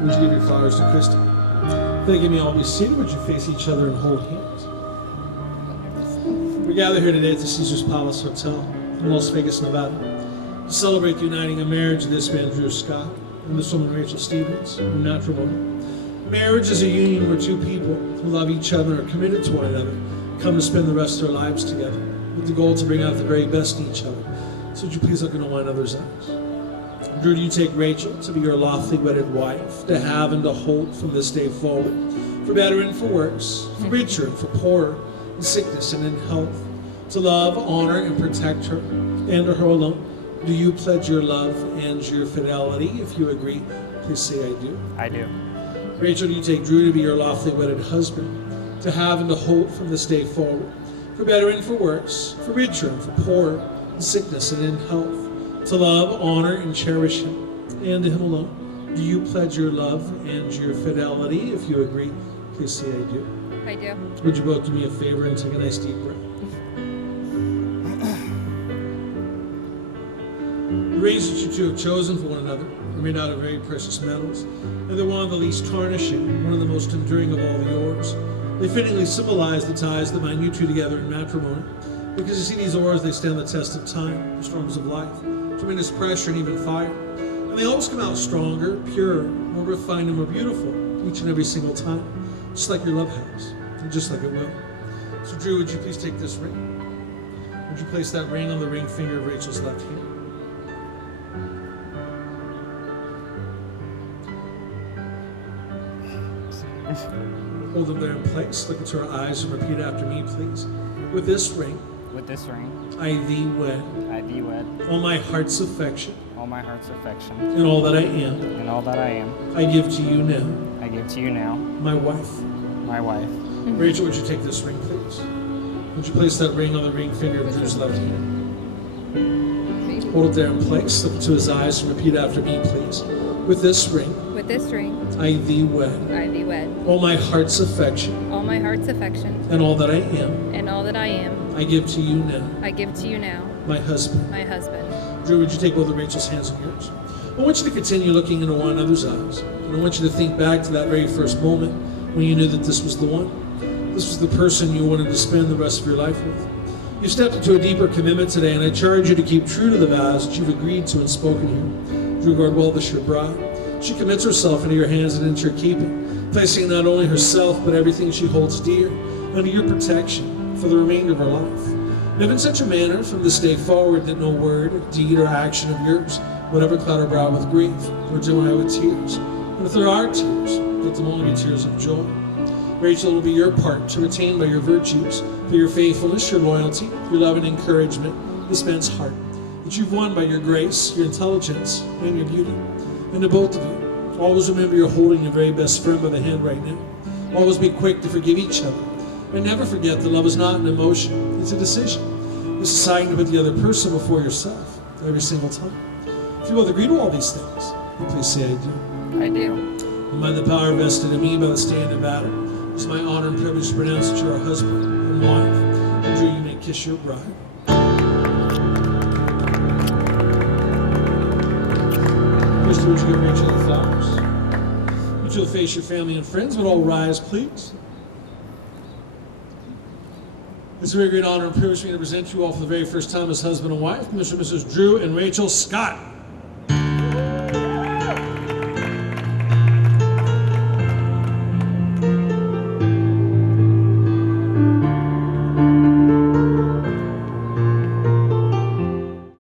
would you give your flowers to Christy? Thank you, may all be seated. Would you face each other and hold hands? We gather here today at the Caesar's Palace Hotel in Las Vegas, Nevada, to celebrate the uniting of marriage of this man, Drew Scott, and this woman, Rachel Stevens, in matrimony. Marriage is a union where two people who love each other and are committed to one another come to spend the rest of their lives together with the goal to bring out the very best in each other. So would you please look into one another's eyes? Drew, do you take Rachel to be your lawfully wedded wife, to have and to hold from this day forward, for better and for worse, for richer and for poorer, in sickness and in health, to love, honor, and protect her, and her alone? Do you pledge your love and your fidelity? If you agree, please say I do. I do. Rachel, do you take Drew to be your lawfully wedded husband, to have and to hold from this day forward, for better and for worse, for richer and for poorer, in sickness and in health, to love, honor, and cherish him, and to him alone? Do you pledge your love and your fidelity? If you agree, please say I do. I do. Would you both do me a favor and take a nice deep breath? The rings that you two have chosen for one another are made out of very precious metals, and they're one of the least tarnishing, one of the most enduring of all the ores. They fittingly symbolize the ties that bind you two together in matrimony, because you see, these ores, they stand the test of time, the storms of life, tremendous pressure, and even fire. And they always come out stronger, purer, more refined, and more beautiful each and every single time, just like your love has, and just like it will. So Drew, would you please take this ring? Would you place that ring on the ring finger of Rachel's left hand? Hold them there in place. Look into her eyes and repeat after me, please. With this ring, I thee wed. All my heart's affection. And all that I am. I give to you now. My wife. Rachel, would you take this ring, please? Would you place that ring on the ring finger of Drew's left hand? Hold it there in place. Look into his eyes and repeat after me, please. With this ring, I thee wed. All my heart's affection. And all that I am. I give to you now. My husband. Drew, would you take both of Rachel's hands in yours? I want you to continue looking into one another's eyes. And I want you to think back to that very first moment when you knew that this was the one. This was the person you wanted to spend the rest of your life with. You stepped into a deeper commitment today, and I charge you to keep true to the vows that you've agreed to and spoken here. Drew, guard well this your bride. She commits herself into your hands and into your keeping, placing not only herself but everything she holds dear under your protection for the remainder of her life. Live in such a manner from this day forward that no word, deed, or action of yours would ever cloud her brow with grief or dim her with tears. And if there are tears, let them only be tears of joy. Rachel, it will be your part to retain by your virtues, for your faithfulness, your loyalty, your love and encouragement, this man's heart, that you've won by your grace, your intelligence, and your beauty. And to both of you, always remember you're holding your very best friend by the hand right now. Always be quick to forgive each other. And never forget that love is not an emotion, it's a decision. It's deciding to put the other person before yourself every single time. If you both agree to all these things, please say I do. I do. And by the power vested in me by the stand of Nevada, it's my honor and privilege to pronounce that you're a husband and wife. And Drew, you may kiss your bride. Christy, would you give Rachel the flowers? You two will face your family and friends, but all rise, please. It's a very great honor and privilege for me to present you all for the very first time as husband and wife, Mr. and Mrs. Drew and Rachel Scott.